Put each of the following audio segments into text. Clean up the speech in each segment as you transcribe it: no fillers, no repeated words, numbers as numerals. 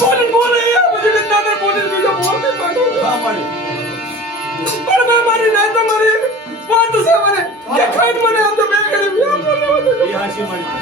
બોલે બોલે પછી વિદ્યાને બોલે બીજો બોલતે પાડો હા મારી પણ મેં મારી ના તો મારી વાત છે મને કે ખાઈ મને આમ તો બે ઘડી બોલે એ હાસી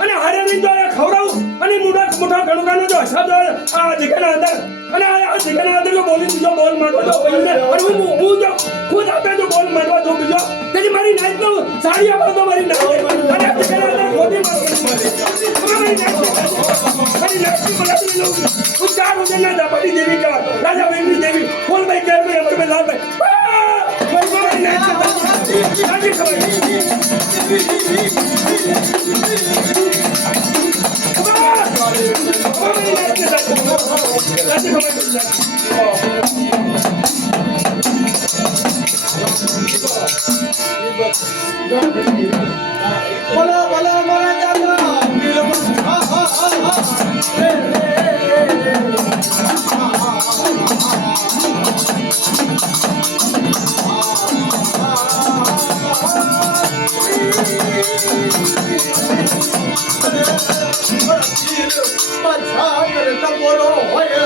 અને હારેની જો ખવડાવું અને મોટા કણુકાનો જો શબ્દ આ જગ્યાના અંદર અને આ જગ્યાના અંદર જો બોલી બીજો બોલ મારવા જો અને હું જો ખુદ આપે જો બોલ મારવા જો બીજો તેની મારી નાઈટ નો સાડી આપો તો મારી નાઈટ અને આ જગ્યાના અંદર ગોદી મારી નાઈટ બોલાવી લો હું 4 ઉજના દાપડી દેવી કા રાજા વેમની દેવી બોલભાઈ કેરભાઈ અમરભાઈ લાલભાઈ મારી નાઈટ સાડી ખબર બોલો બોલો મારા દાદા બોલો હોય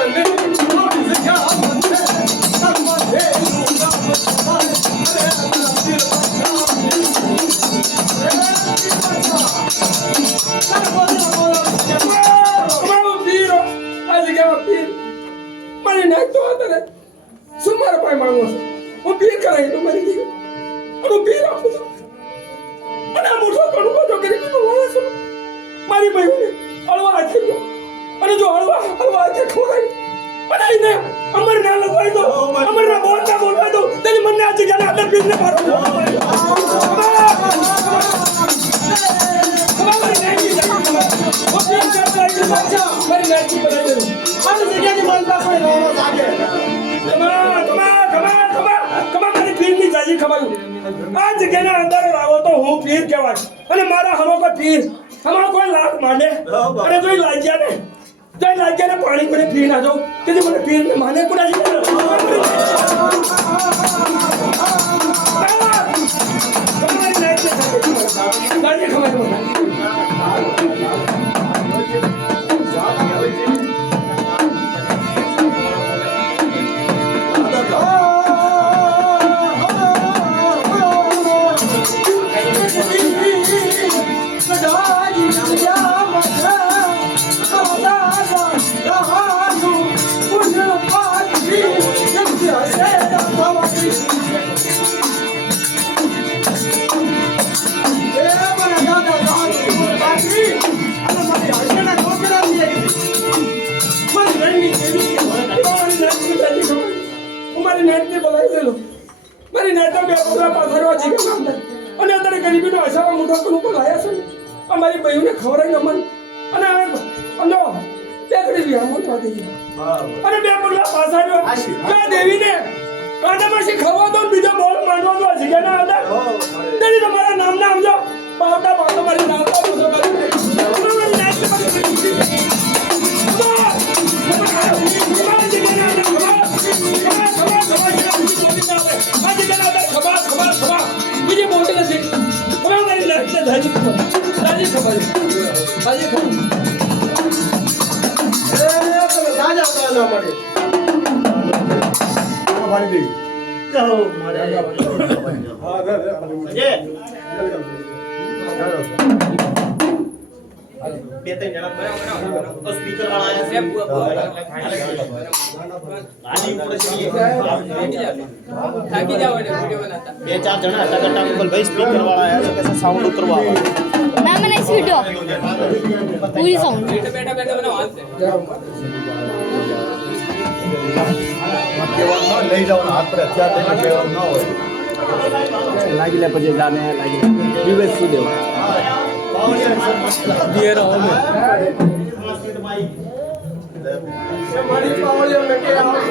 મારી નાખ તો અત્યારે શું મારા પાસે માંગો છો હું પીર કરાવી તો મારી દીકરી હું પીર આપું છું અને આ મોટો કણુકો જો કરી તો વાળા છું મારી બહેને હળવા હાથે ગયો અને જો હળવા હાથે ખોરાઈ અને એને અમર ના લગવાઈ દો અમર ના બોલવા દો તેની મને આ જગ્યાના અંદર પીરને મારો મારી નાખી બનાવી દઉં મારી જગ્યાની માનતા કોઈ રોનો લાગે કમા મારી પીરની જાજી ખવાયું આ જગ્યાના અંદર આવો તો હું પીર કહેવાય અને મારા હમો કોઈ પીર હમો કોઈ લાખ માંડે અને જોઈ લાગ્યા ને જઈ લાગ્યા ને પાણી કોને પી ના દો તેથી મને પીર ને માને કોના જાજી ખવાયું મારી નાટને બોલાવી દેલો મારી નાટો બે પૂરા પાથરવા જીવે નામ અને અત્યારે ગરીબીનો હસાવા મોટો કણુકો લાયા છે અમારી બહેનને ખવડાવી મન અને અનો તેકડી બી આમો તો દે અને બે પૂરા પાથરવા બે દેવીને કાંડામાંથી ખવા દો બીજો બોલ માંડવા દો જગ્યાના અંદર તેની તમારા નામના સમજો પાવટા પાવટા મારી નાખો તો મારી નાટને બે ત્રણ જણા તો સ્પીકર વાળા છે થાકી જાવ ને વિડિયો બનાવતા બે ચાર જણા હતા કટા અંકલ ભાઈ સ્પીકર વાળા આયા છે કે સાઉન્ડ ઉતરવા આવે ના મને इस वीडियो पूरी साउंड બેઠા બેઠા બનાવો હાલશે કેવાનું લઈ જવાનું હાથ પર હથિયાર લઈને કહેવાનું ન હોય લાગી લે પછી જાને લાગી લે દિવસ શું દેવા દિયર હોમે મારી પાવળીઓ લગે આવો